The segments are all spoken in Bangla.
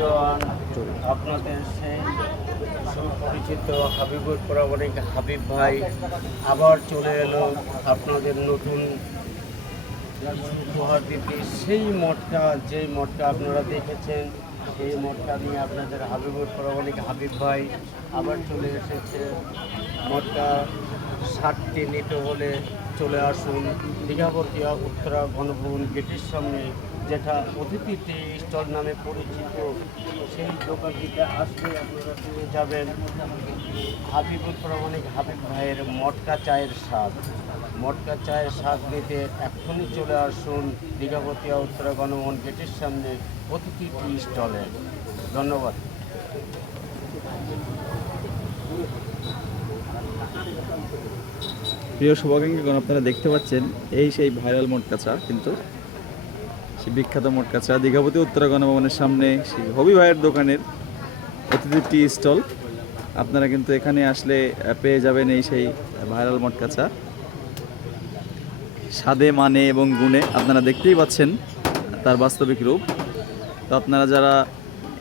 এভরিওয়ান আপনাদের সেই সুপরিচিত হাবিবুর পরামানিক হাবিব ভাই আবার চলে এলো আপনাদের নতুন উপহার দিতে সেই মঠটা যে মঠটা আপনারা দেখেছেন, সেই মঠটা নিয়ে আপনাদের হাবিবুর পরামানিক হাবিব ভাই আবার চলে এসেছে। মঠটা ষাটটি নিতে হলে চলে আসুন। দীঘাবর্তিয়া উত্তরা গণভবন গেটের সামনে যেটা অতিথি স্টল নামে পরিচিত, সেই দোকানটিতে আসলে আপনারা পেয়ে যাবেন হাবিবুর প্রামাণিক হাবিব ভাইয়ের মটকা চায়ের স্বাদ। মটকা চায়ের স্বাদ নিতে এখনই চলে আসুন দীঘাবতিয়া উত্তরা গণভবন গেটের সামনে অতিথি টি স্টলে। ধন্যবাদ। প্রিয় শুভাকাঙ্ক্ষীগণ আপনারা দেখতে পাচ্ছেন এই সেই ভাইরাল মোটকা চা, কিন্তু সেই বিখ্যাত মোটকা চা দীঘাপতি উত্তরা গণভবনের সামনে সেই হবি ভাইয়ের দোকানের অতিথি টি স্টল। আপনারা কিন্তু এখানে আসলে পেয়ে যাবেন এই সেই ভাইরাল মোটকা চা স্বাদে মানে এবং গুণে আপনারা দেখতেই পাচ্ছেন তার বাস্তবিক রূপ। তো আপনারা যারা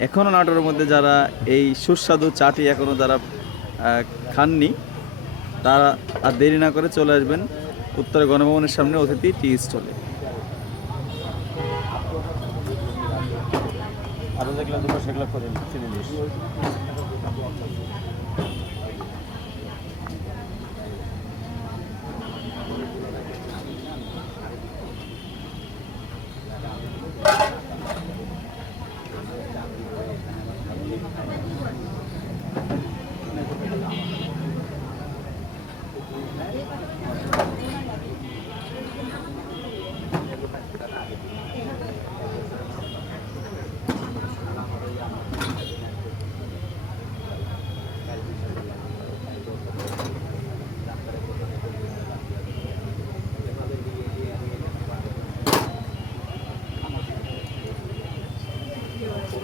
এখনও নাটোরের মধ্যে, যারা এই সুস্বাদু চাটি এখনও যারা খাননি, তারা আর দেরি না করে চলে আসবেন উত্তর গণভবনের সামনে অতিথি টি স্টলে। আরও যেগুলো দেবো সেগুলো করে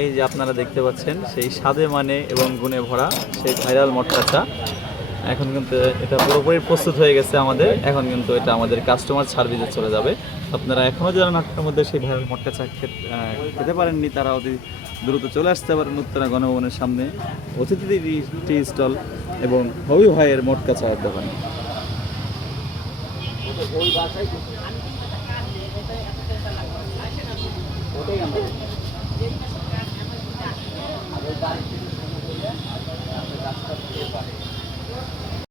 এই যে আপনারা দেখতে পাচ্ছেন, সেই স্বাদে মানে এবং গুণে ভরা সেই ভাইরাল মটকা চা এখন কিন্তু এটা পুরোপুরি প্রস্তুত হয়ে গেছে আমাদের। এখন কিন্তু এটা আমাদের কাস্টমার সার্ভিসে চলে যাবে। আপনারা এখনও যারা নাটকের মধ্যে সেই ভাইরাল মটকা চা খেতে পারেননি, তারা অতি দ্রুত চলে আসতে পারেন উত্তরা গণভবনের সামনে। অতিথি টি স্টল এবং হবি ভাইয়ের মটকা চায়ের ওটাই আমরা